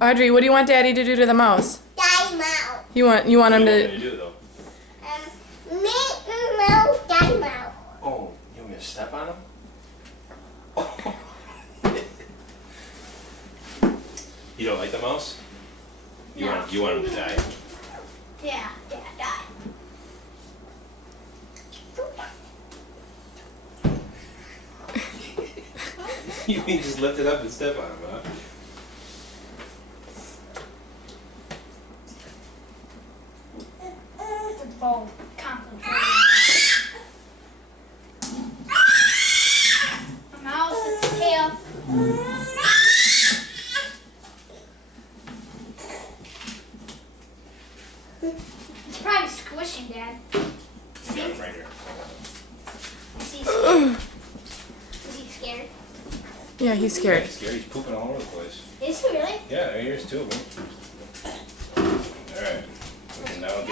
Audrey, what do you want Daddy to do to the mouse? Time out. You want him What do you want me to? to do though? Make no time out. Oh, you want me to step on him? You don't like the mouse? You No. want him to die? Yeah, die. You mean just lift it up and step on him, huh? The ball concentrated. A mouse, its tail. It's probably squishing, Dad. I got him right here. Is he scared? Is he scared? Yeah, he's scared. He's scared. He's pooping all over the place. Is he really? Yeah, here's two of them. Alright. We can now get